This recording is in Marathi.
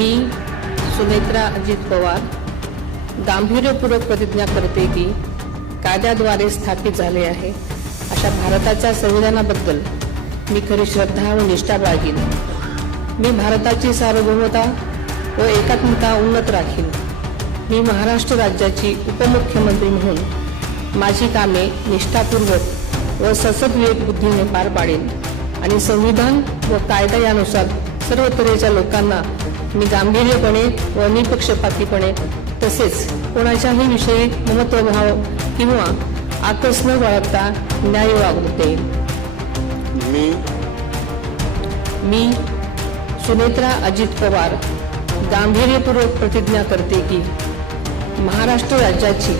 मी सुनेत्रा अजित पवार गांभीर्यपूर्वक प्रतिज्ञा करते की कायद्याद्वारे स्थापित झाले आहे अशा भारताच्या संविधानाबद्दल मी खरी श्रद्धा व निष्ठा बाळगीन। मी भारताची सार्वभौमता व एकात्मता उन्नत राखीन। मी महाराष्ट्र राज्याची उपमुख्यमंत्री म्हणून माझी कामे निष्ठापूर्वक व ससद्विवेक बुद्धीने पार पाडेन आणि संविधान व कायदा यानुसार सर्व तऱ्हेच्या लोकांना मी गांभीर्यपणे व निपक्षपातीपणे तसेच कोणाच्याही विषयी ममत्वभाव किंवा आकस न बाळगता न्याय वागणूक देईन। मी सुनेत्रा अजित पवार गांभीर्यपूर्वक प्रतिज्ञा करते की महाराष्ट्र राज्याची